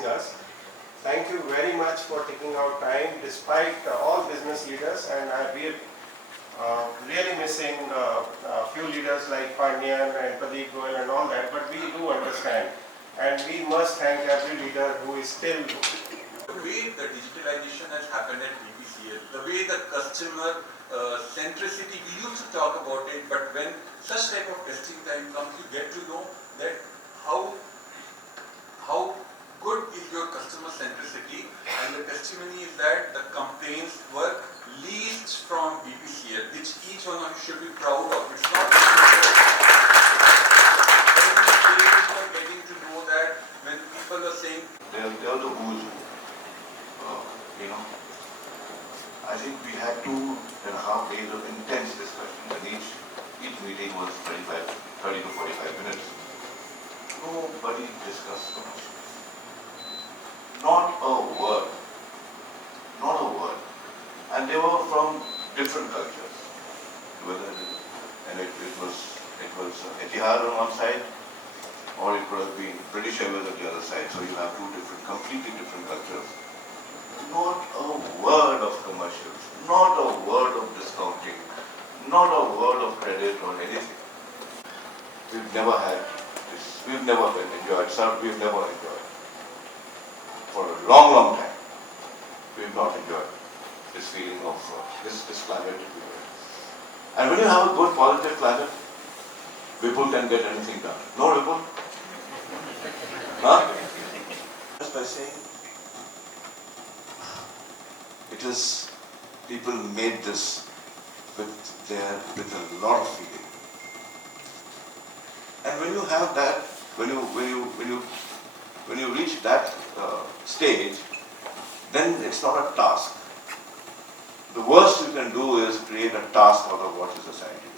Us. Thank you very much for taking out time despite all business leaders, and we're really missing a few leaders like Pandian and Pradeep Goyal and all that, but we do understand, and we must thank every leader who is still. The way the digitalization has happened at BPCL, the way the customer centricity, we used to talk about it, but when such type of testing time comes, you get to know that how good is your customer centricity, and the testimony is that the complaints were least from BPCL, which each one of you should be proud of. It's not every day you are getting to know that when people are saying they are the who's I think we had 2.5 days of intense discussion, and each meeting was 30 to 45 minutes. Nobody discussed commercial. Not a word. Not a word. And they were from different cultures. It was Etihad on one side, or it could have been British Airways on the other side. So you have two completely different cultures. Not a word of commercials, not a word of discounting, not a word of credit or anything. We've never had this. We've never been enjoyed. Sir, we've never enjoyed. For a long, long time, we've not enjoyed this feeling of this climate. And when you have a good, positive climate, Vipul can get anything done. No, Vipul? Huh? Just by saying, it is, people made this with a lot of feeling. And when you have that, when you reach that stage, then it's not a task. The worst you can do is create a task out of what is assigned to you.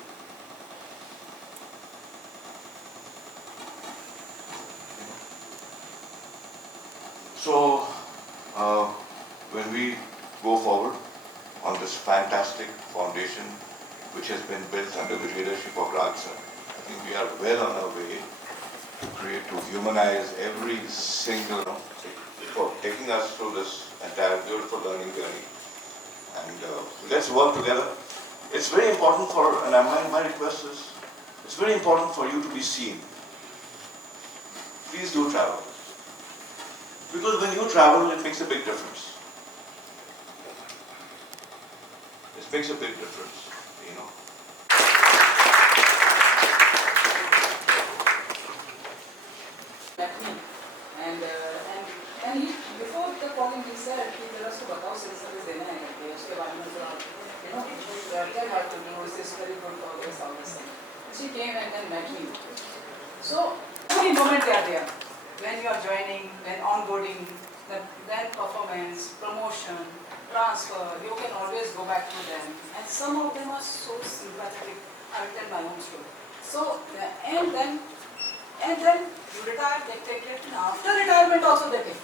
So, when we go forward on this fantastic foundation which has been built under the leadership of Raj sir, I think we are well on our way to humanize every single, for taking us through this entire beautiful learning journey. And let's work together. It's very important for, and my request is, it's very important for you to be seen. Please do travel. Because when you travel, it makes a big difference. It makes a big difference, And he, before the calling, he said कि जरा उसको बताओ service देना है करके उसके बारे में जो आप tell her to do this is very good for this all this. She came and then met me. So every moment they are there. When you are joining, when onboarding, then performance, promotion, transfer, you can always go back to them. And some of them are so sympathetic. I will tell my own story. So and then you retire, they take it. After retirement also they take.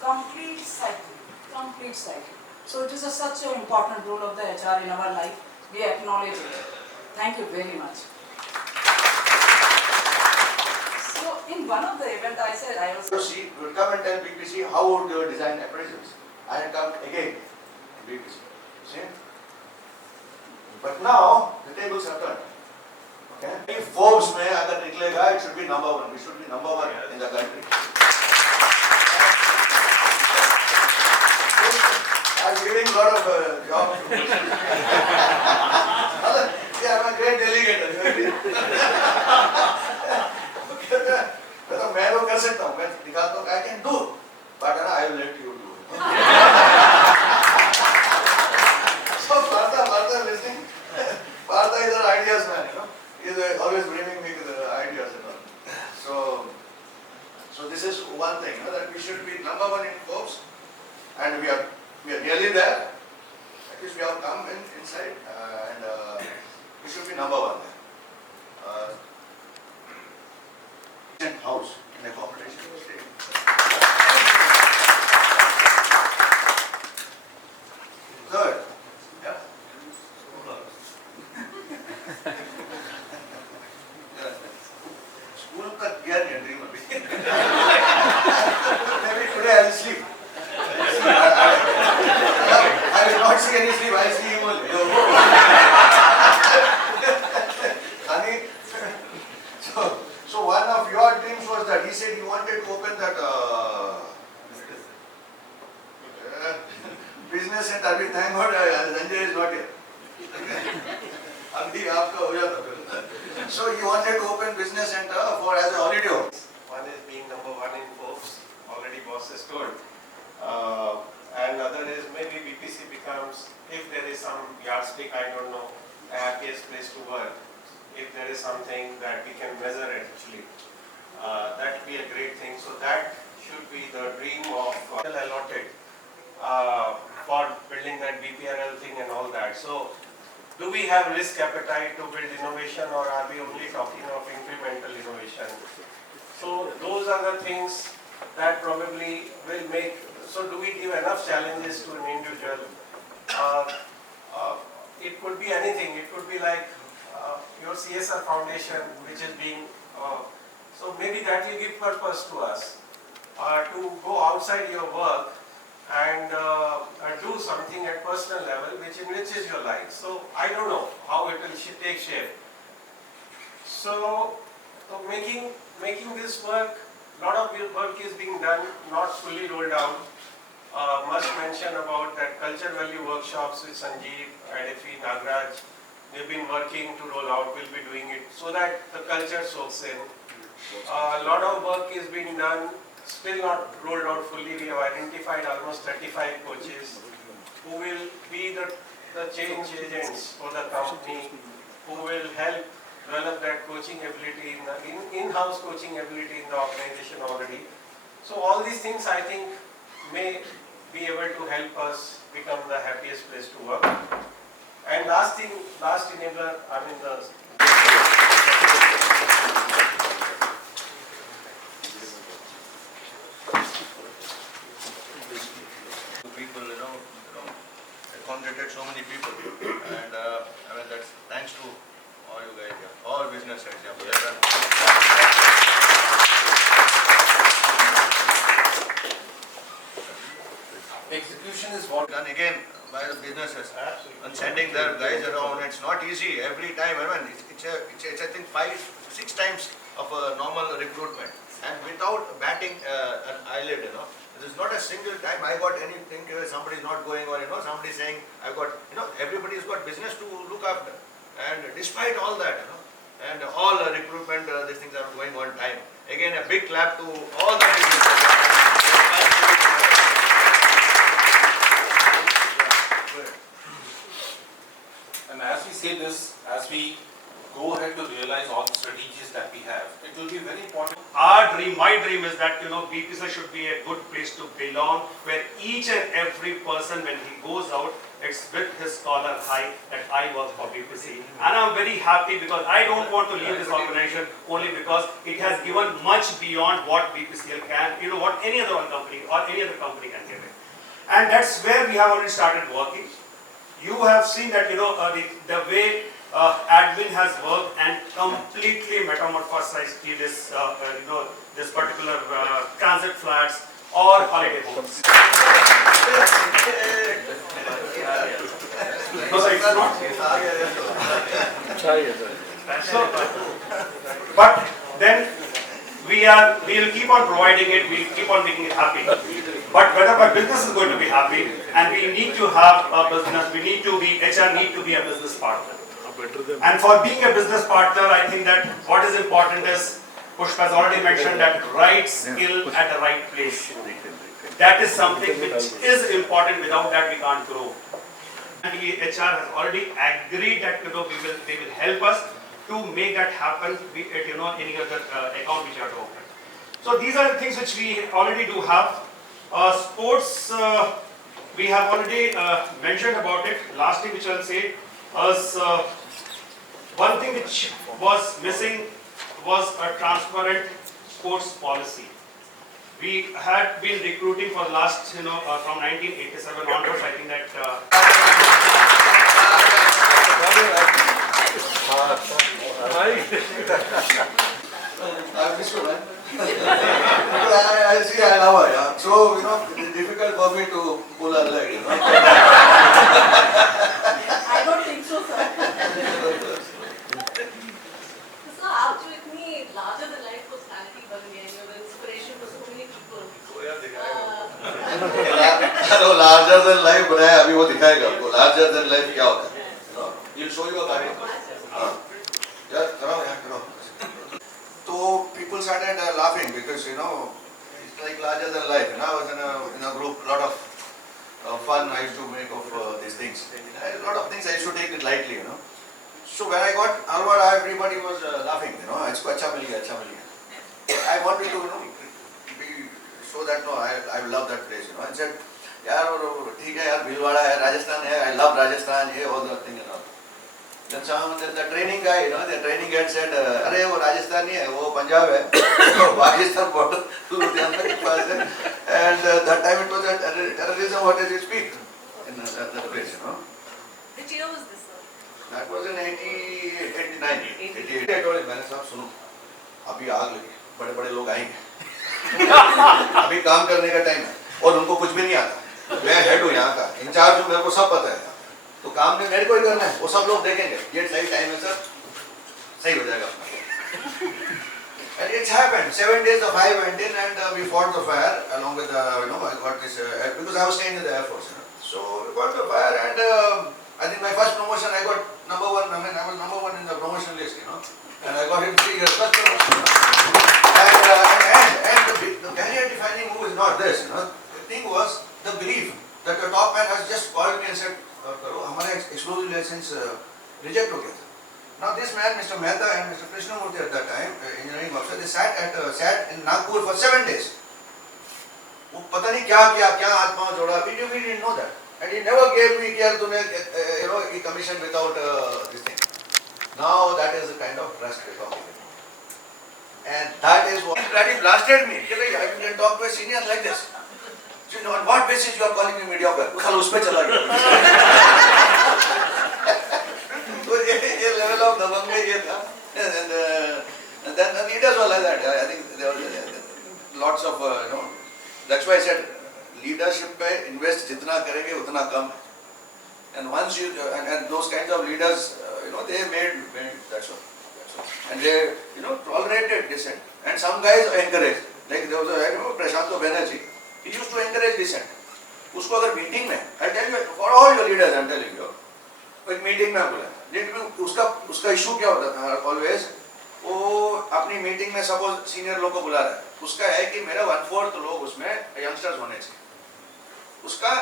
Complete cycle. So it is such an important role of the HR in our life. We acknowledge it. Thank you very much. So in one of the events I said I was... You would come and tell BPC how would you design appraisals. I had come again to BPC. See? But now the tables are turned. Okay? If Forbes may agar niklega, it should be number one. We should be number one in the country. I'm giving a lot of jobs to yeah, I'm a great delegate. मैं तो कर सकता हूँ, मैं दिखाता हूँ, I can do, but I will let you do. So Partha listening, Partha is our ideas man, He is always bringing me to the ideas. ideas and all. So this is one thing, that we should be number one in Forbes, and we are nearly there. At least we have come inside, and we should be number one there. House in a competition state. Third, yeah. School का क्या नहीं dream अभी. Maybe today I will sleep. I will not see any sleep. I will see him only. Honey, so one of your dreams was that he said he wanted to open that business center. अभी thank God Sanjay is not here. अभी आपका हो जाता फिर. So you wanted to open business center for as a holiday home. One is being number one in Forbes, already boss has told. And other is maybe BPC becomes, if there is some yardstick, I don't know, a happiest place to work. If there is something that we can measure actually, that would be a great thing. So that should be the dream of allotted for building that BPRL thing and all that. So do we have risk appetite to build innovation, or are we only talking of incremental innovation? So those are the things that probably will make. So do we give enough challenges to an individual? It could be anything. It could be like your CSR foundation, which is being, so maybe that will give purpose to us, to go outside your work and do something at personal level which enriches your life. So I don't know how it will take shape. So making this work, lot of work is being done, not fully rolled out. Must mention about that culture value workshops with Sanjeev, Adifi, Nagraj. They've been working to roll out, will be doing it so that the culture soaks in. A lot of work is being done, still not rolled out fully. We have identified almost 35 coaches who will be the change agents for the company, who will help develop that coaching ability, in-house coaching ability in the organization already. So all these things I think may be able to help us become the happiest place to work. And last enabler, I mean people, accommodated so many people, and I mean that's thanks to all you guys, all business heads. We have done. execution is what Done again by the businesses and sending their guys around. It's not easy every time. I mean, it's I think 5-6 times of a normal recruitment, and without batting an eyelid. There is not a single time I got anything. Somebody is not going, or somebody saying I've got. Everybody's got business to look after, and despite all that, and all recruitment, these things are going on time. Again, a big clap to all the businesses. And as we say this, as we go ahead to realize all the strategies that we have, it will be very important. Our dream, my dream is that BPCL should be a good place to belong, where each and every person when he goes out, it's with his collar high that I work for BPCL. And I'm very happy because I don't want to leave this organization only because it has given much beyond what BPCL can, what any other company or any other company can give it. And that's where we have already started working. You have seen that the way admin has worked and completely metamorphosized this this particular transit flats or holiday homes. No, sir, it's not. So, but then we will keep on providing it. We'll keep on making it happy. But whether my business is going to be happy, and we need to have a business, HR need to be a business partner. And for being a business partner, I think that what is important is, Pushpa has already mentioned that right skill at the right place. That is something which is important. Without that, we can't grow. And the HR has already agreed that they will help us. to make that happen, be it any other account which you have to open. So these are the things which we already do have. Sports, we have already mentioned about it. Last thing which I will say is one thing which was missing was a transparent sports policy. We had been recruiting for last, from 1987 onwards. I think that. I miss you, man. I see, I love her, yeah. So, it's difficult for me to pull her leg, I don't think so, sir. So, आप जो इतनी larger than life personality बन गए हैं, you're an inspiration to so many people. तो larger than life बनाया, अभी वो दिखाएगा आपको larger than life क्या होता है. He'll show you a garden. So people started laughing because it's like larger than life. I was in a group, lot of fun I used to make of these things. A lot of things I used to take it lightly. So when I got Alwara, everybody was laughing. इसको अच्छा मिल गया, अच्छा मिल गया. I wanted to be so that I love that place. I said, यार ठीक है यार, भीलवाड़ा है, राजस्थान है. I love Rajasthan. all the thing and all. Then the training guy, the training guide said, अरे वो राजस्थानी है, वो पंजाब है, पाकिस्तान border, लुधियाना के पास है. And that time it was a terrorism, what did you speak in that place, Which year was this, sir? That was in 89. 88. I told him, मैंने साहब सुनो, अभी आग लगी, बड़े-बड़े लोग आएंगे. अभी काम करने का टाइम है, और उनको कुछ भी नहीं आता. मैं हेड हूँ यहाँ का, इंचार्ज हूँ, मेरे को सब पता है. तो काम में मेरे को ही करना है, वो सब लोग देखेंगे. ये सही टाइम है सर, सही हो जाएगा. And it's happened. 7 days the fire went in and we fought the fire along with I got this because I was staying in the Air Force. So we got the fire and I think my first promotion I got number 1. I mean I was number 1 in the promotion list. And I got him 3 years first promotion. And the career defining move is not this. The thing was the belief that the top man has just called me and said, करो हमारा exclusive license reject हो गया था. Now this man, Mr. Mehta and Mr. Krishnamurthy at that time, engineering officer, they sat in Nagpur for 7 days. वो पता नहीं क्या किया, क्या हाथ पांव जोड़ा. We didn't know that, and he never gave me यार तूने he commissioned without this thing. Now that is the kind of trust we're talking about, and that is what bloody blasted me. You can talk to a senior like this. So, on what basis you are calling me mediocre? कल उस पे चला गया. तो ये level of दबंग में ये था. And then the leaders were like that. I think there was lots of That's why I said leadership पे invest जितना करेंगे उतना कम. And once you and those kinds of leaders, they made that's all. And they tolerated dissent. And some guys encouraged. Like there was a Prashanto Banerjee. He used to encourage dissent. उसको अगर meeting में, I tell you, for all your leaders, I'm telling you, एक meeting में बोला, उसका issue क्या होता था always, वो अपनी मीटिंग में सपोज सीनियर लोग को बुला रहा है, उसका है कि मेरा 1/4 लोग उसमें यंगस्टर्स होने चाहिए. उसका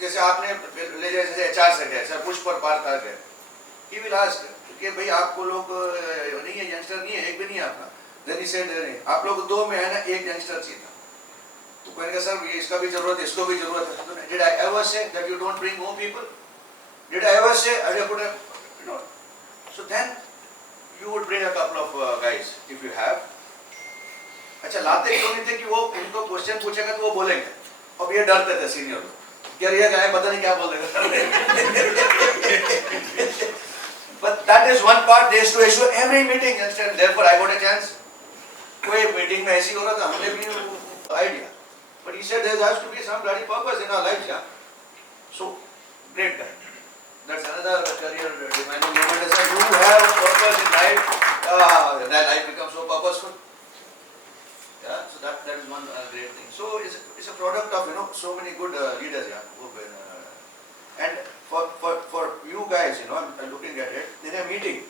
जैसे आपने ले जैसे HR से गए, सर पुष्प पर पार कर गए, he will ask कि भाई आपको लोग नहीं है, यंगस्टर नहीं है, एक भी नहीं है आपका. Then he said आप लोग 2 में है ना, एक यंगस्टर चाहिए. तो कहने सर इसका भी जरूरत है, इसको भी जरूरत है. Did I ever say that you don't bring more people? Did I ever say I put a So then you would bring a couple of guys if you have. अच्छा लाते क्यों नहीं थे कि वो उनको क्वेश्चन पूछेगा तो वो बोलेंगे. अब ये डरते थे सीनियर लोग. क्या ये क्या है पता नहीं क्या बोल देगा. But that is one part they used to issue every meeting and therefore I got a chance. कोई मीटिंग में ऐसी हो रहा था हमने भी idea. But he said there has to be some bloody purpose in our lives, yeah. So, great guy. That's another career defining moment. As you have purpose in life, that life becomes so purposeful. Yeah. So that is one great thing. So it's a product of so many good leaders, yeah. And for you guys, I'm looking at it in a meeting.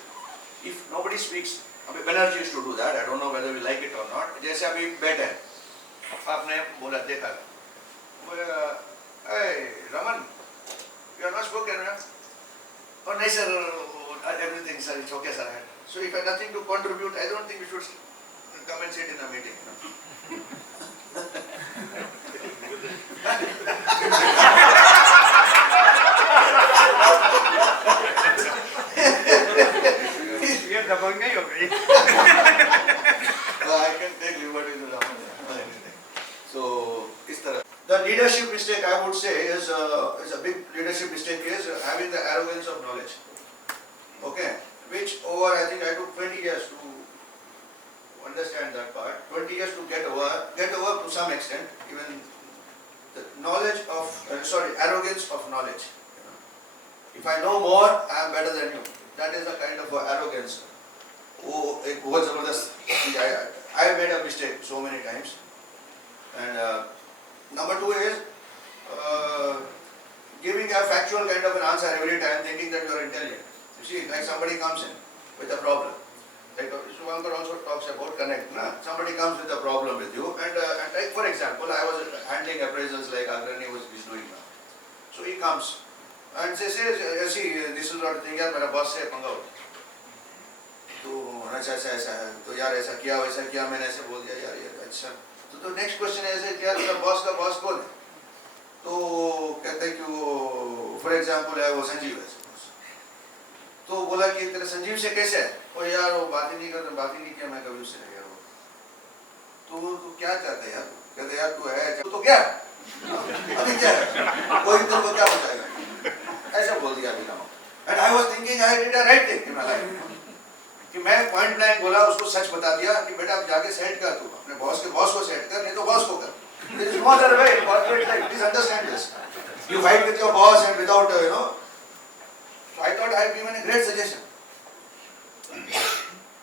If nobody speaks, Banerjee used to do that. I don't know whether we like it or not. जैसे अभी बैठे आपने बोला देखा Raman you are not spoken और नहीं sir everything sir it's okay sir So if I have nothing to contribute, I don't think we should come and sit in a meeting. ये दबंगई हो गई. I can take liberties with anything. So, is the leadership mistake I would say is a big leadership mistake is having the arrogance of knowledge. Okay, which over I think I took 20 years to understand that part. 20 years to get over to some extent. Even the knowledge of arrogance of knowledge. If I know more, I am better than you. That is a kind of arrogance. Oh, बहुत जबरदस्त. I made a mistake so many times. And number two is giving a factual kind of an answer every time, thinking that you are intelligent. You see, like somebody comes in with a problem. Like Shubhankar also talks about connect. Na? Somebody comes with a problem with you, and like for example, I was handling appraisals like Agrani is doing now. So he comes and says, see, this is what thing है, मेरा boss से पंगा हो. तो ऐसा है, तो यार ऐसा किया वैसा किया, मैंने ऐसे बोल दिया यार ये अच्छा. तो नेक्स्ट क्वेश्चन ऐसे कि यार तेरा बॉस का बॉस कौन है? तो कहते हैं कि वो फॉर एग्जांपल है वो संजीव है. तो बोला कि तेरे संजीव से कैसे है? और यार वो बात ही नहीं किया मैं कभी उससे यार वो. तो क्या चाहते यार? कहते यार तू है तो क्या? अभी क्या है? कोई तुमको क्या बताएगा? ऐसा बोल दिया अभी ना. And I was thinking I did a right thing in my life. कि मैं पॉइंट ब्लैंक बोला, उसको सच बता दिया कि बेटा अब जाके सेट कर तू अपने बॉस को सेट कर, नहीं तो बॉस को कर. There is no other way in corporate life. Please understand this. You fight with your boss and without So I thought I had given a great suggestion.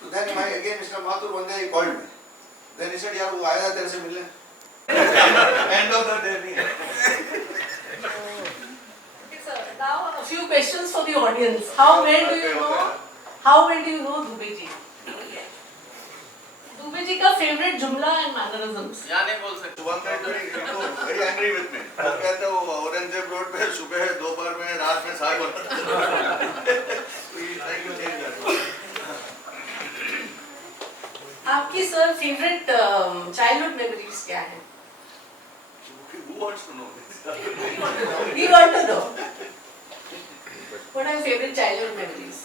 So then Mr. Mathur one day he called me. Then he said, यार वो आया था तेरे से मिलने. End of the day. Now a few questions for the audience. How well do you know Dubey ji? Dubey ji का favorite जुमला and mannerisms? यहाँ नहीं बोल सकते. Shubhankar is very angry with me. वो कहता है वो औरंगजेब रोड पे सुबह दोपहर में रात में साग बनता है. आपकी sir favorite childhood memories क्या है? Who wants to know this? We want to know. What are your favorite childhood memories?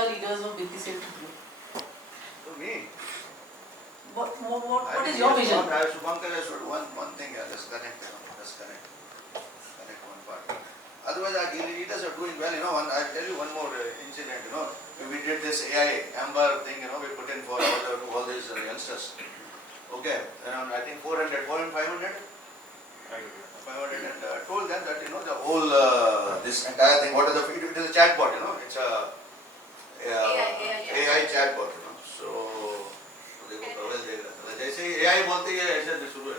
Leaders of BPCL to you. To me. What is your vision? Shubhankar has told one thing. Let's connect one part. Otherwise, our leaders are doing well. I'll tell you one more incident. We did this AI Amber thing. We put in for all these youngsters. Okay, around I think 500, and told them that the whole this entire thing. What is it is a chatbot. It's a AI chatbot. So देखो कवल देख रहा था. जैसे AI बोलती है ऐसे शुरू है.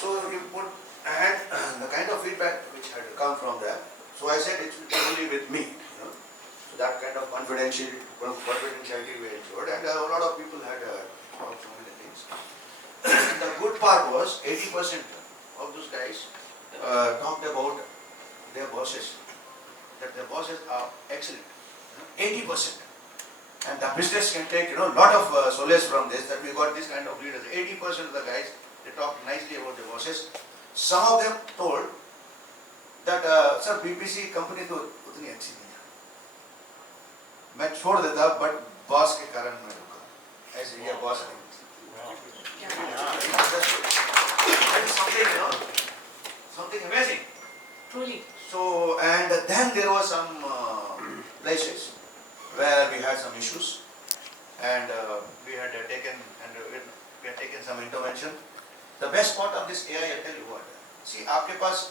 So we put and the kind of feedback which had come from them. So I said it's only with me. So that kind of confidentiality we ensured, and a lot of people had so many things. The good part was 80% of those guys talked about their bosses, that their bosses are excellent. 80%. And the business can take lot of solace from this, that we got this kind of leaders. 80% of the guys, they talked nicely about their bosses. Some of them told that sir BPC company तो उतनी अच्छी नहीं है, मैं छोड़ देता but boss के कारण मैं रुका. ऐसे ये boss है. That is something amazing. Truly. So and then there were some places where we had some issues, and we had taken some intervention. The best part of this AI, I'll tell you what. See, आपके पास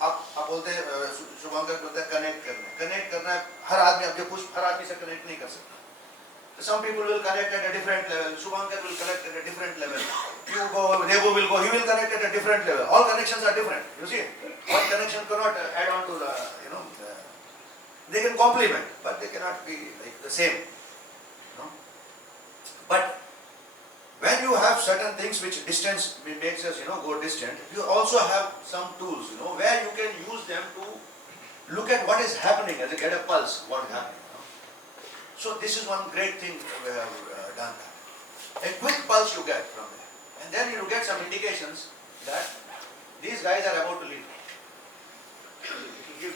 आप बोलते हैं शुभंकर बोलते हैं connect करना है. हर आदमी आपके कुछ हर आदमी से कनेक्ट नहीं कर सकता. Some people will connect at a different level. Shubhankar will connect at a different level. You go, Devu will go. He will connect at a different level. All connections are different. You see, one connection cannot add on to the they can complement, but they cannot be like the same. But when you have certain things which distance makes us, go distant, you also have some tools, where you can use them to look at what is happening and get a pulse, what is happening. So this is one great thing we have done that. A quick pulse you get from there. And then you get some indications that these guys are about to leave. It will give you.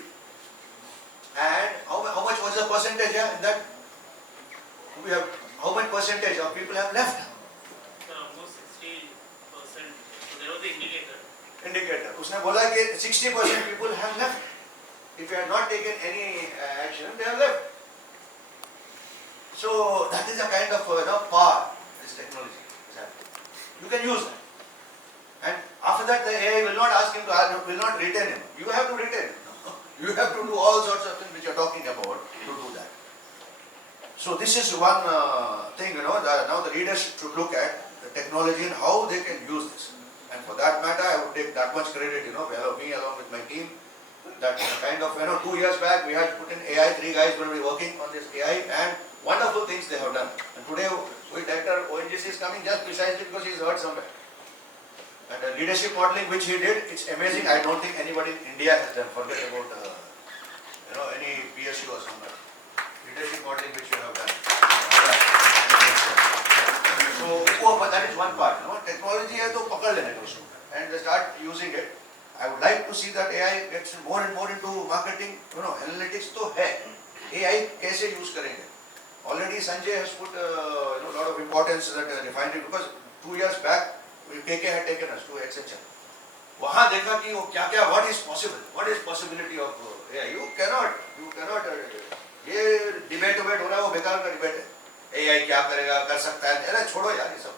And how much was the percentage in that? We have, how much percentage of people have left? Almost 60%. So there was the indicator. Indicator. उसने बोला कि 60% people have left. If you have not taken any action, they have left. So that is a kind of power this technology is having. You can use that. And after that, the AI will not ask him to, will not retain him. You have to retain him. You have to do all sorts of things which you are talking about to do that. So this is one thing, now the leaders should look at the technology and how they can use this. And for that matter, I would take that much credit, me along with my team, that kind of, 2 years back we had put in AI, 3 guys will be working on this AI, and wonderful things they have done. And today, with Director ONGC is coming just precisely because he is heard somewhere. And the leadership modeling which he did, it's amazing. I don't think anybody in India has done. Forget about, any PSU or something. Leadership modeling which you have done. So, but that is one part. Technology है तो पकड़ लेने का उसको, and they start using it. I would like to see that AI gets more and more into marketing. Analytics तो है. AI कैसे use करेंगे? Already Sanjay has put a lot of importance that refinery, because 2 years back KK had taken us to Accenture. वहाँ देखा कि वो क्या what is possible, what is possibility of AI. You cannot ये debate हो रहा है, वो बेकार का debate है. AI क्या करेगा, कर सकता है, अरे छोड़ो यार ये सब.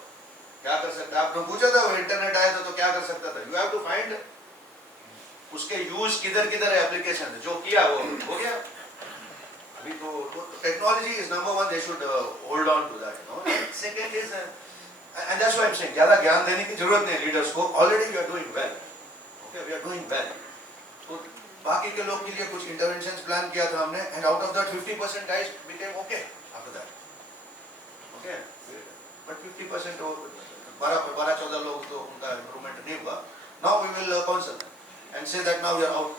क्या कर सकता है? आपने पूछा था वो इंटरनेट आया था तो क्या कर सकता था? You have to find उसके यूज किधर है एप्लीकेशन, जो किया वो हो गया. अभी तो technology is number one, they should hold on to that. Second is, and that's why I'm saying ज़्यादा ज्ञान देने की जरूरत नहीं लीडर्स को. Already we are doing well, okay, we are doing well. तो बाकी के लोग के लिए कुछ इंटरवेंशंस प्लान किया था हमने, and out of that 50% guys became okay after that. Okay, but 50% 12-14 लोग तो उनका इम्प्रूवमेंट नहीं हुआ. Now we will counsel and say that now you are out.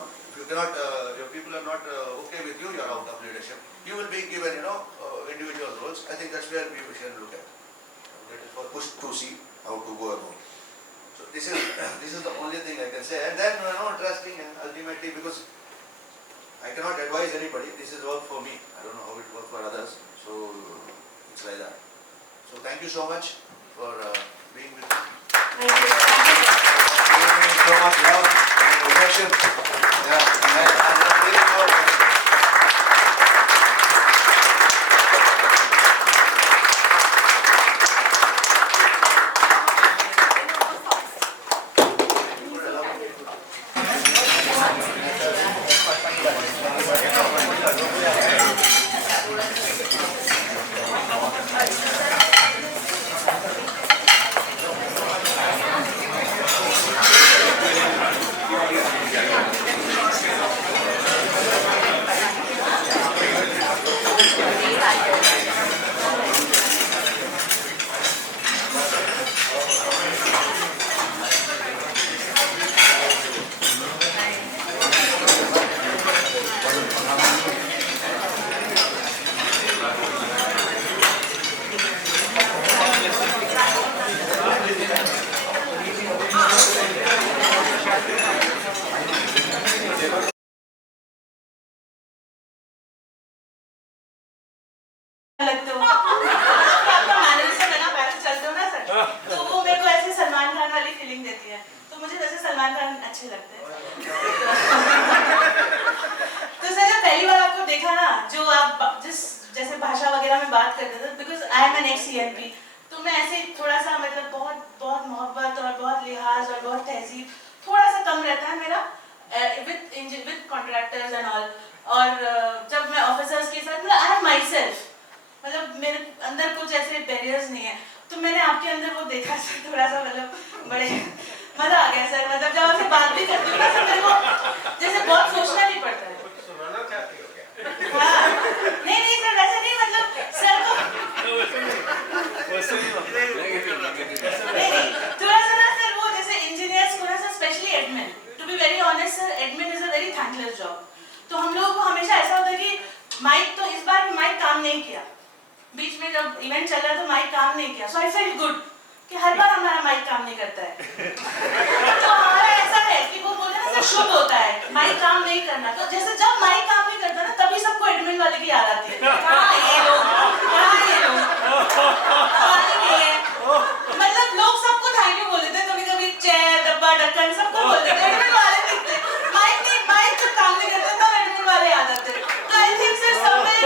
If you cannot, your people are not okay with you, you are out of leadership. You will be given, individual roles. I think that's where we should look at. That is for push to see how to go about. So this is the only thing I can say. And then, trusting and ultimately, because I cannot advise anybody. This is work for me. I don't know how it works for others. So it's like that. So thank you so much for being with me. Thank you. So much love and affection. Yeah, and I'm very proud. लगते हो आपका mannerism है ना, पैसे चलते हो ना sir, तो वो मेरे को ऐसे सलमान खान वाली फीलिंग देती है. तो मुझे वैसे सलमान खान अच्छे लगते हैं. तो सर जब पहली बार आपको देखा ना, जो आप जैसे भाषा वगैरह में बात करते थे, because I am N ex-CNP, तो मैं ऐसे थोड़ा सा मतलब बहुत मोहब्बत और बहुत लिहाज और बहुत तहजीब थोड़ा सा कम रहता है मेरा विद कॉन्ट्रैक्टर्स एंड ऑल. और जब मैं ऑफिसर्स के साथ आई एम माई सेल्फ, मतलब मेरे अंदर कुछ ऐसे बैरियर्स नहीं है. तो मैंने आपके अंदर वो देखा सर, थोड़ा सा मतलब बड़े मजा आ गया सर. मतलब जब आपसे बात भी करती हूँ ना सर, मेरे को जैसे बहुत सोचना नहीं पड़ता है. सुनाना चाहती हो क्या? हाँ, नहीं सर वैसे नहीं, मतलब सर को थैंकलेस जॉब। तो हम लोगों को हमेशा ऐसा होता है कि माइक, तो इस बार माइक काम नहीं किया, बीच में जब इवेंट चल रहा है तो माइक काम नहीं किया, सो आई फेल्ट गुड कि हर बार हमारा माइक काम नहीं करता है। तो हमारा ऐसा है कि वो बोलते हैं ना शुभ होता है माइक काम नहीं करना, तो जैसे जब माइक काम नहीं करता ना तभी सबको एडमिन वाले की याद आती है, कहाँ ये लोग, कहाँ ये लोग, पानी नहीं है, मतलब लोग सबको थैंक यू बोल देते हैं, कभी कभी चेयर डब्बा ढक्कन सबको बोल देते हैं, एडमिन वाले दिखते, माइक नहीं, माइक जब काम नहीं करते तब एडमिन वाले याद आते हैं। तो आई थिंक सर समवेयर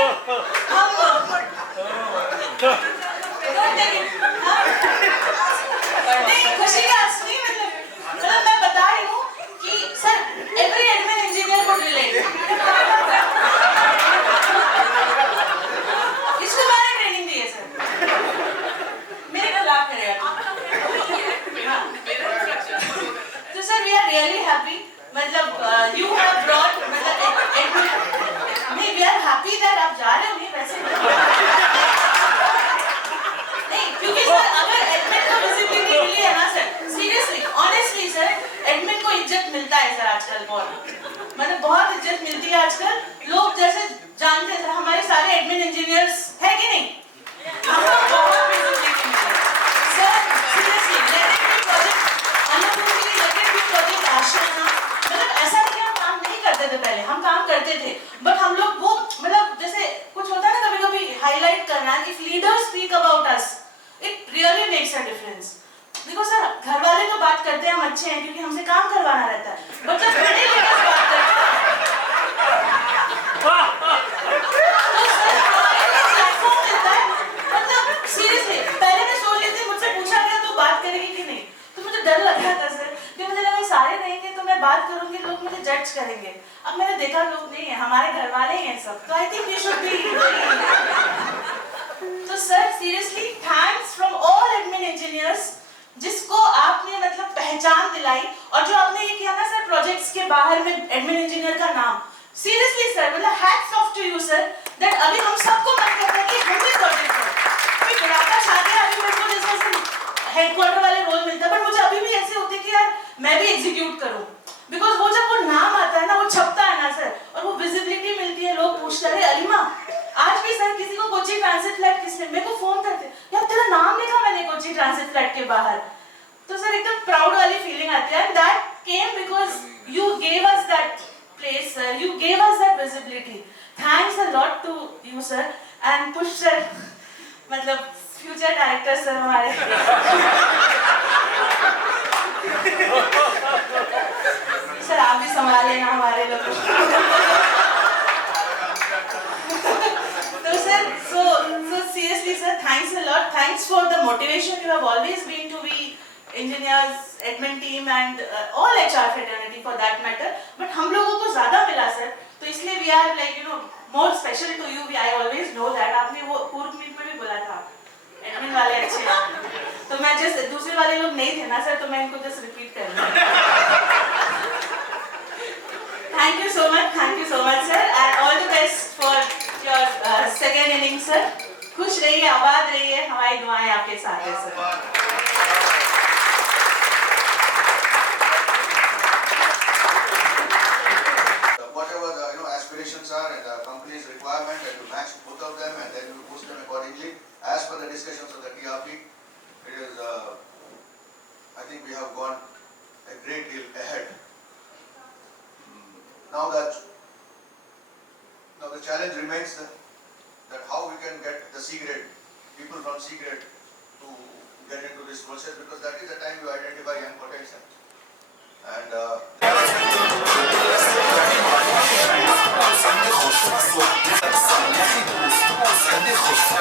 नहीं, खुशी का असली मतलब मैं बता रही हूँ कि सर एवरी एडमिन इंजीनियर को रिलेट, इसको मैंने ट्रेनिंग दी है सर, मेरे खिलाफ करेगा। तो sir we are really happy, मतलब यू हैव ब्रॉट, मतलब नहीं, वी आर हैप्पी दैट आप जा रहे हो, नहीं वैसे नहीं, क्योंकि सर अगर एडमिन को विजिबिलिटी मिली है ना sir, seriously honestly sir admin को इज्जत मिलता है सर आजकल, बहुत मतलब बहुत इज्जत मिलती है आजकल, लोग जैसे जानते हैं सर हमारे सारे एडमिन इंजीनियर्स है कि नहीं, हमको बहुत विजिबिलिटी मिली है sir, seriously latest project Anupurti, latest project Ashram, मतलब ऐसा नहीं कि हम काम नहीं करते थे, पहले हम काम करते थे, बट हम लोग वो मतलब जैसे कुछ होता है ना कभी कभी हाईलाइट करना, if leaders speak about us it really makes a difference. देखो सर घर वाले तो बात करते हैं हम अच्छे हैं क्योंकि हमसे काम करवाना रहता है, बट जब बड़े लीडर्स बात करते हैं तो सर हमारे लिए प्लेटफॉर्म मिलता है, मतलब सीरियसली पहले मैं सोच रही थी मुझसे पूछा गया तो बात करेगी कि नहीं, तो मुझे डर लग रहा था सर कि मुझे लगा सारे रहेंगे तो मैं बात करूंगी लोग मुझे जज करेंगे, अब मैंने देखा लोग नहीं है, हमारे घर वाले ही हैं सब, तो I think we should be. तो sir seriously thanks from all admin engineers जिसको आपने मतलब पहचान दिलाई, और जो आपने ये किया ना सर प्रोजेक्ट्स के बाहर में एडमिन इंजीनियर का नाम, सीरियसली सर मतलब hats off to you sir, that अभी हम सबको मन करता है कि हम भी प्रोजेक्ट करें, अभी बुढ़ापा छा गया, अभी मेरे को जैसे हेडक्वार्टर वाले रोल मिलता है, बट मुझे अभी भी ऐसे होते कि यार मैं भी एग्जीक्यूट करूं, बिकॉज वो जब वो नाम आता है ना वो छपता है ना सर, और वो विजिबिलिटी मिलती है, लोग पूछते हैं अलिमा आज भी सर किसी को कोची ट्रांसिट फ्लैट किसने मेरे को फोन करते यार तेरा नाम लिखा मैंने कोची ट्रांसिट फ्लैट के बाहर, तो सर एकदम प्राउड वाली फीलिंग आती है, and that came because you gave us that place sir, you gave us that visibility, thanks a lot to you sir, and push sir मतलब फ्यूचर डायरेक्टर सर हमारे sir आप भी संभाल लेना हमारे लोग तो sir so seriously sir thanks a lot, thanks for the motivation you have always been to be engineers, admin team and all HR fraternity for that matter, but हम लोगों को ज़्यादा मिला सर, तो इसलिए we are like you know more special to you, I always know that, आपने वो पूर्व मीट में भी बोला था एडमिन वाले अच्छे हैं, तो मैं जस्ट दूसरे वाले लोग नहीं थे ना सर, तो मैं इनको जस्ट रिपीट कर रही हूँ। Thank you so much sir, and all the best for your second innings sir, खुश रहिए, आबाद रहिए, हमारी दुआएं आपके साथ हैं sir. Whatever the aspirations are and the company's requirement, and to match both of them, and then you boost them accordingly as per the discussions of the TRP. It is, I think we have gone a great deal ahead. Now the challenge remains that how we can get the C grade, people from C grade to get into this process, because that is the time you identify young potential. And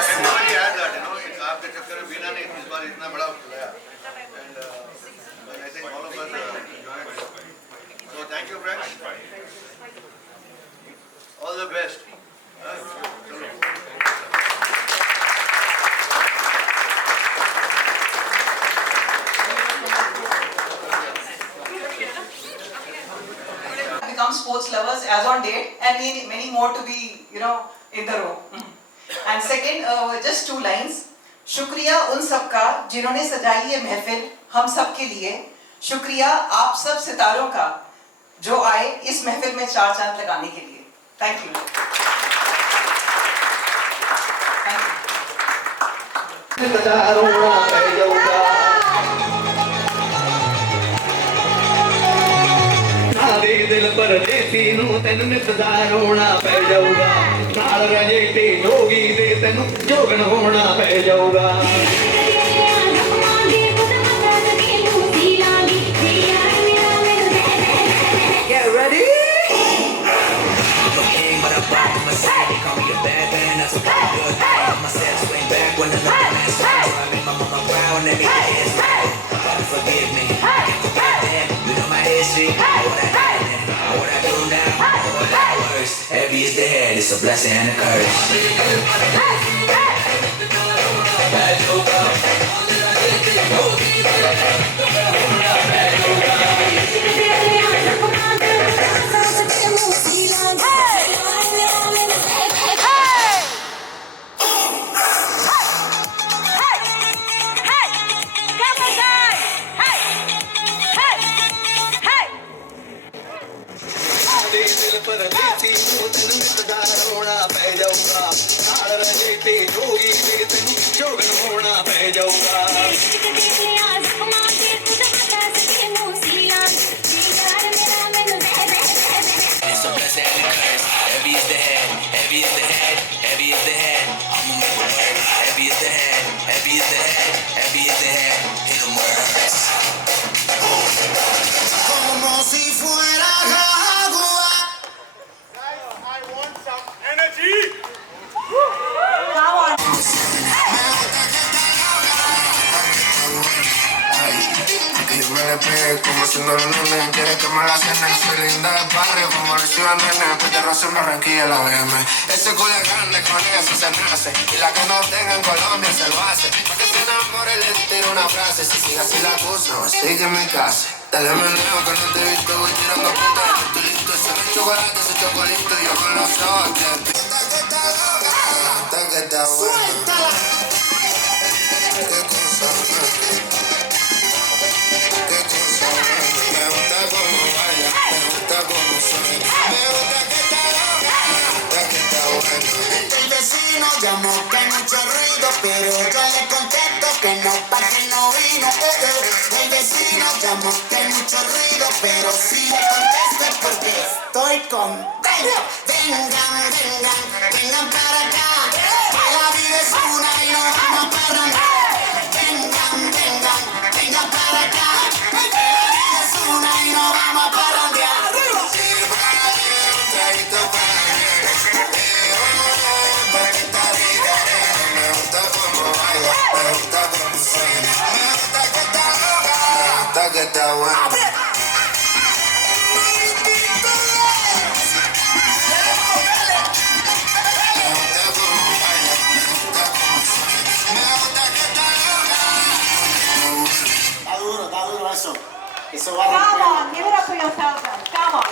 everybody had that, it's आपके चक्कर में बिना नहीं इस बार इतना बड़ा खिलाया, and I think all of us enjoyed it. So thank you friends, all the best. Become sports lovers as on date, and many more to be, you know, in the row. And second, just 2 lines. शुक्रिया उन सबका जिन्होंने सजाई ये महफिल हम सब के लिए, शुक्रिया आप सब सितारों का जो आए इस महफिल में 4 चांद लगाने के लिए। Thank you. दिल परदेसी नूं तैनूं नित्ता रोना पै जाऊगा, नाल रजे ते जोगी दे तैनूं जोगन होना पै जाऊगा। Get ready. I'm a king, but I brought my son. They call me a bad man, that's a pretty good thing. My set swing back when another man swings. So I make my mama proud and every dance. God forgive me, I can't forget them. You know my history, what I did then, what I do now, what I worse. Heavy is the head, it's a blessing and a curse. Bad yoga. दिल परदेसी नूं तैनूं नित्ता रोना पै जाऊगा, नाल रजे ते जोगी दे तैनूं जोगन होना पै जाऊगा। It's a blessing and a curse. Heavy is the head, heavy is the head, heavy is the head. I'ma make it work. Heavy is the head, heavy is the head, heavy is the head. Hit 'em where it hurts. Como si fuera agua. I want some energy. Como si no lo nene, quiere que me la cene. Soy linda de barrio, como lo hicieron nene. Pues de Rosa en Barranquilla la BM. Ese culo es grande, con eso se nace. Y la que no tenga en Colombia se lo hace. Pa' que se enamore le tiro una frase. Si sigue así la cosa, así que me case. Dale meneo que no te he visto, voy tirando puntas. Estoy listo, ese no es chocolate, ese chocolito. Y yo con los ojos abiertos. Hasta que está bueno. Qué cosa, qué cosa. Me gusta como baila, me gusta como suena. Me gusta que está loca, me gusta que está bueno. El vecino llamó que hay mucho ruido, pero yo le contesto que no, pa' que no vino. El vecino llamó que hay mucho ruido, pero si le contesto es porque estoy contento. Vengan, vengan, vengan para acá, que la vida es una y nos vamos para acá. Vengan, vengan, vengan para acá, que la vida es una y nos vamos para allá. Un traguito para me gusta como baila, me gusta como suena. Me gusta que está loca, me gusta que está buena. Está duro eso. Eso va a Come romper. on, give it up for yourself then. Come on.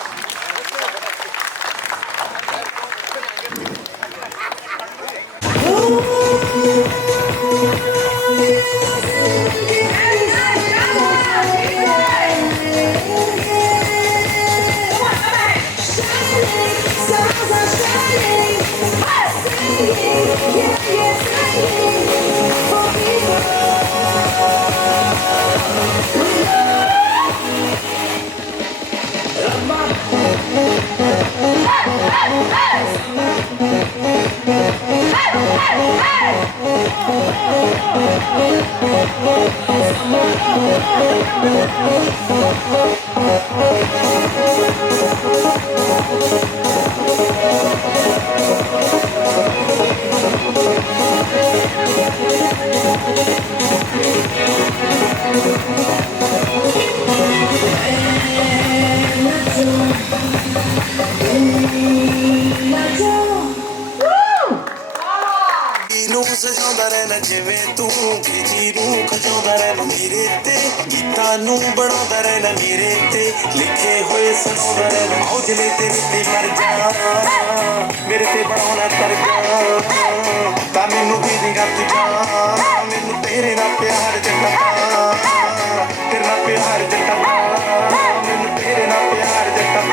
ਨੂੰ ਸਜਾਉਂਦਾ ਰਹਿਣਾ ਜਿਵੇਂ ਤੂੰ ਜੀ ਨੂੰ ਖਜਾਉਂਦਾ ਰਹਿਣਾ ਮੇਰੇ ਤੇ ਗੀਤਾਂ ਨੂੰ ਬਣਾਉਂਦਾ ਰਹਿਣਾ ਮੇਰੇ ਤੇ ਲਿਖੇ ਹੋਏ ਸੁਣਾਉਂਦਾ ਰਹਿਣਾ ਔਜਲੇ ਤੇਰੇ ਤੇ ਮਰ ਜਾ ਮੇਰੇ ਤੇ ਬਣਾਉਣਾ ਤਰਜਾ ਤਾਂ ਮੈਨੂੰ ਦੇ ਦੇਗਾ ਤੂੰ ਜਾ ਮੈਨੂੰ ਤੇਰੇ ਨਾਲ ਪਿਆਰ ਜੱਟਾ ਤੇਰੇ ਨਾਲ ਪਿਆਰ ਜੱਟਾ ਮੈਨੂੰ ਤੇਰੇ ਨਾਲ ਪਿਆਰ ਜੱਟਾ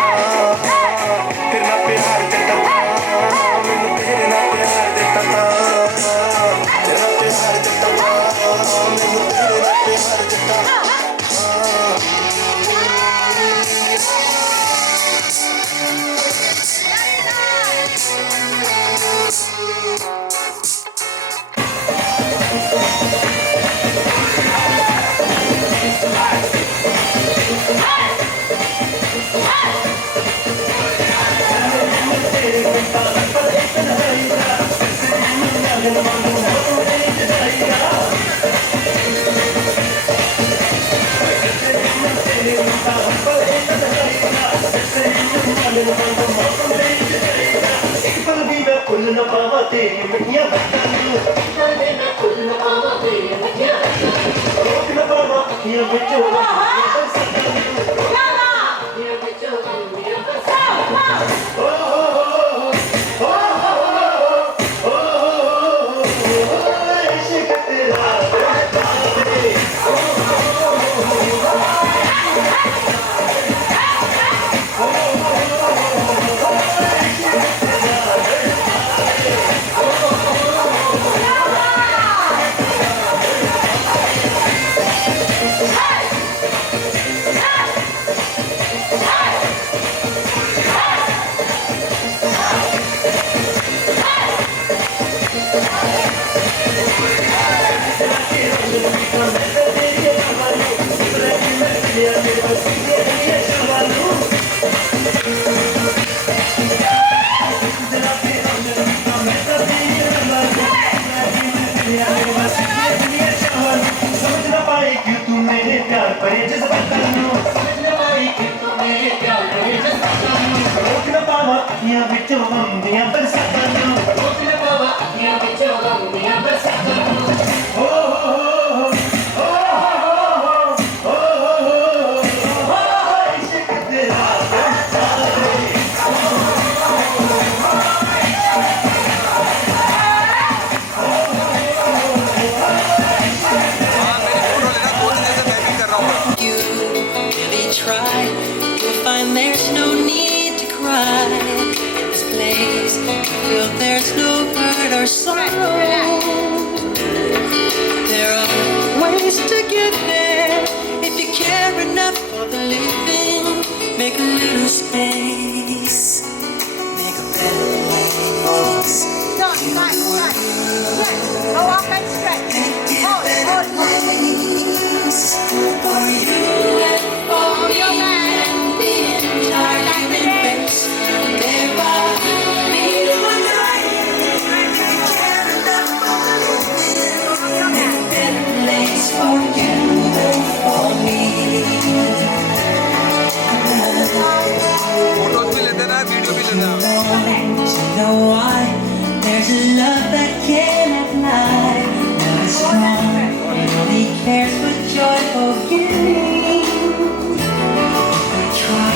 You really try, you'll find there's no need to cry. In this place, you feel there's no hurt or sorrow. There are ways to get there if you care enough for the living. Make a little space, make a better place. Go up and stretch. Hold Place for you and for me and the entire human race. There are people dying. Care enough for living. Make a better place for you and for me. Photos भी लेते ना video भी लेते To know why there's a love that cannot lie. Love is strong, it only cares for joyful giving. We try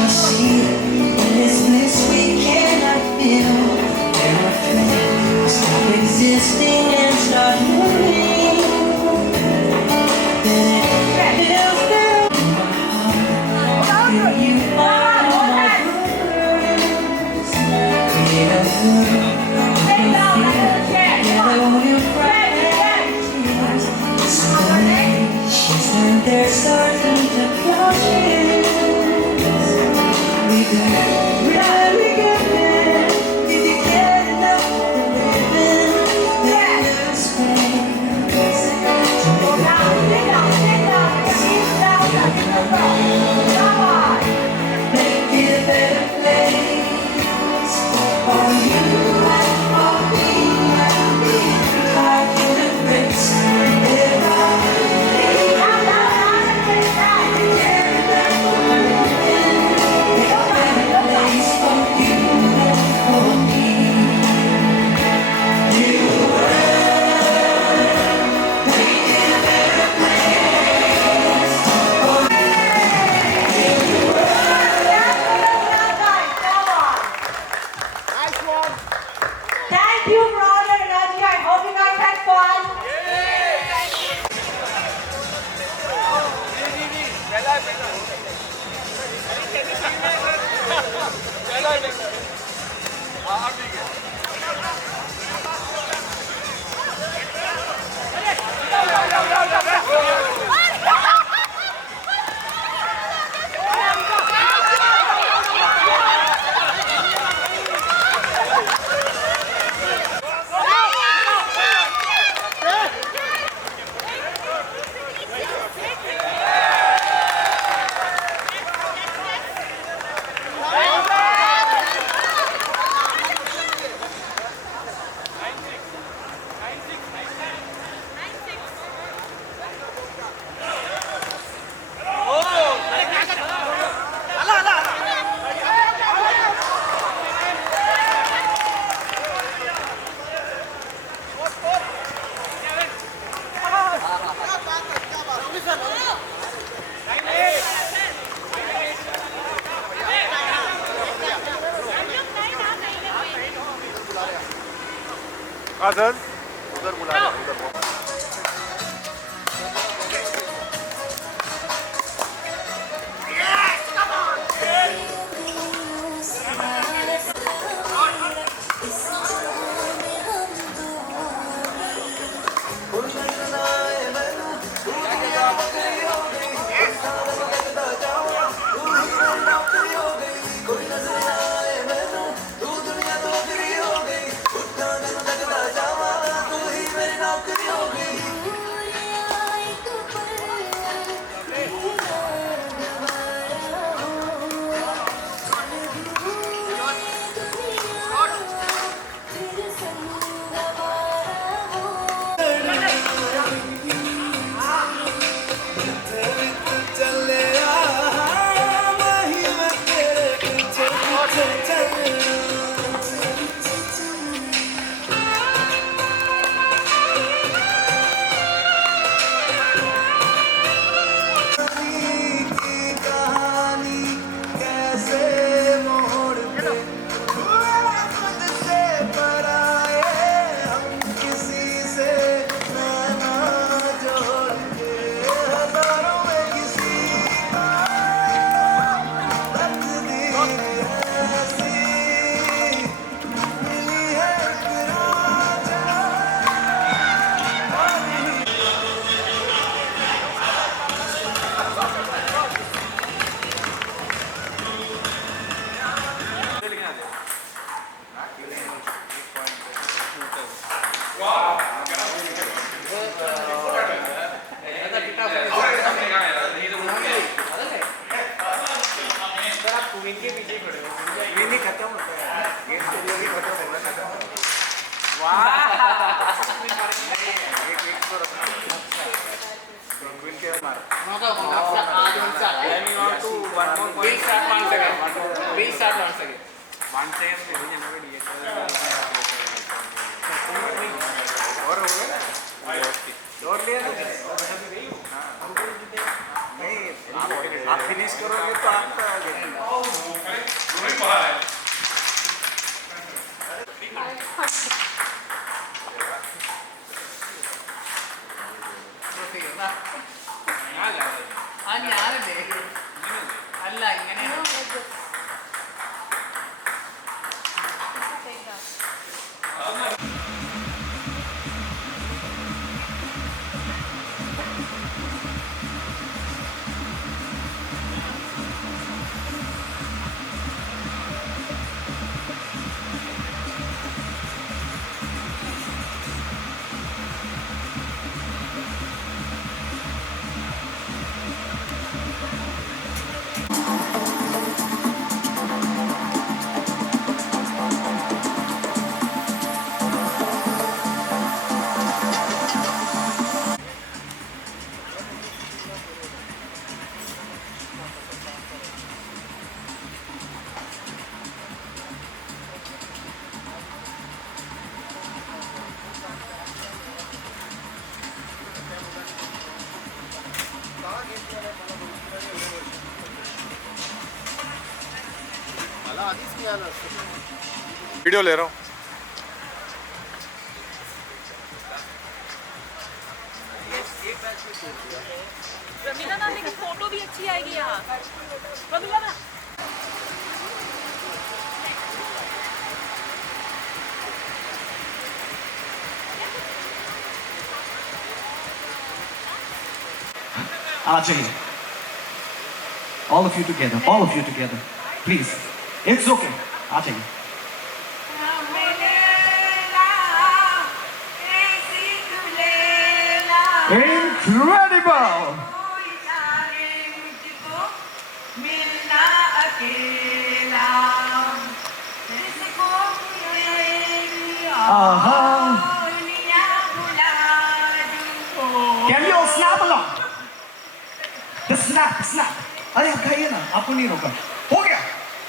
to see in this bliss we cannot feel. There are things stop existing and start living. Then it feels there in my heart. Feel you are my words. Create a world. There's certain precautions we could really get there if you care enough for living. Make a little space to make a make it a better place for you and for me and the entire human race. There are Thank you for all your energy. I hope you guys had fun. Video ले रहा हूँ। Ramila ma'am की photo भी अच्छी आएगी यहाँ। Ramila ma'am आ जाइए, all of you together, please, it's okay, आ जाइए। Incredible! Can we all snap along? Just snap. अरे आप खाइए ना, आपको नहीं रोका। हो गया,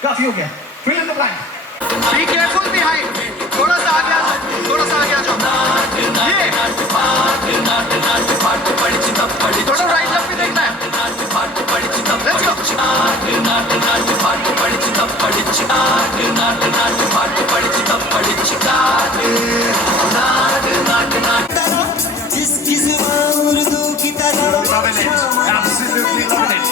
काफी हो गया। Fill in the blank. Be careful behind. थोड़ा सा आगे आ जाओ. थोड़ा सा आगे आ जाओ. ये. थोड़ा right left भी देखना है. Let's go. जिस गिज़वा उर्दू की तरह Loving it. Absolutely loving it.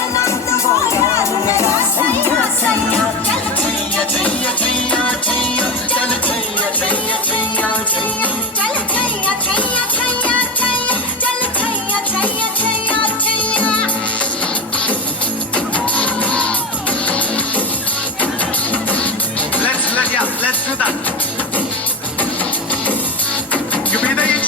Let's do that. You be the inch.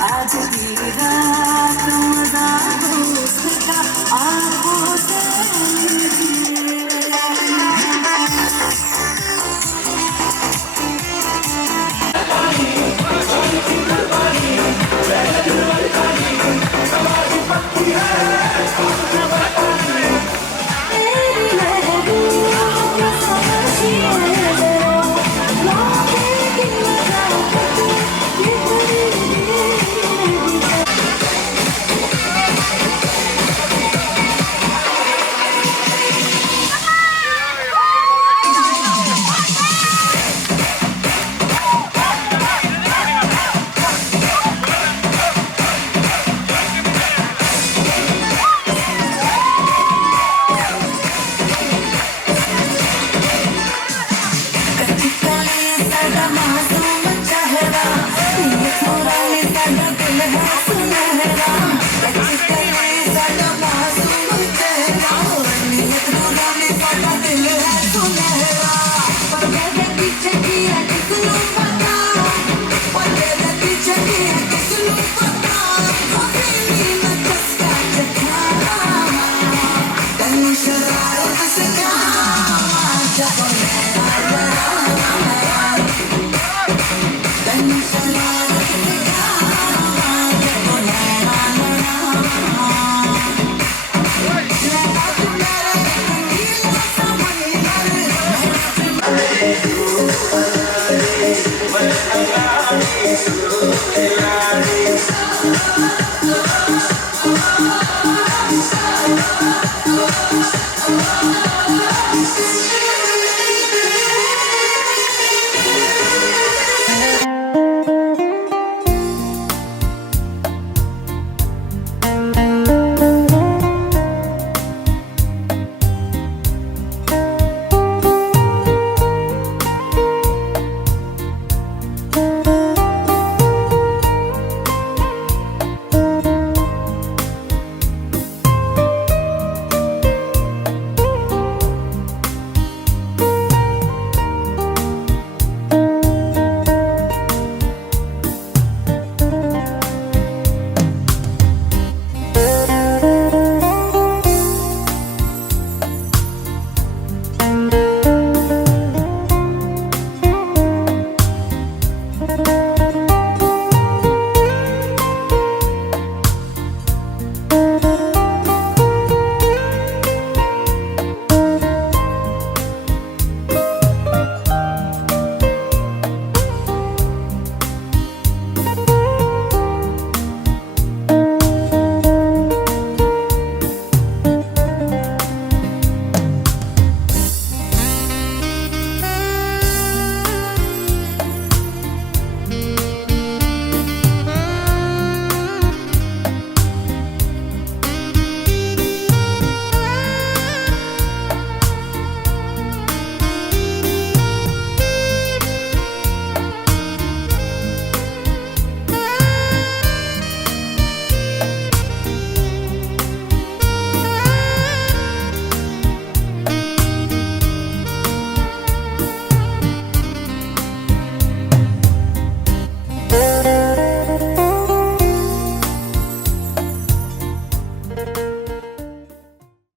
आज की रात मजा उसका आँखों से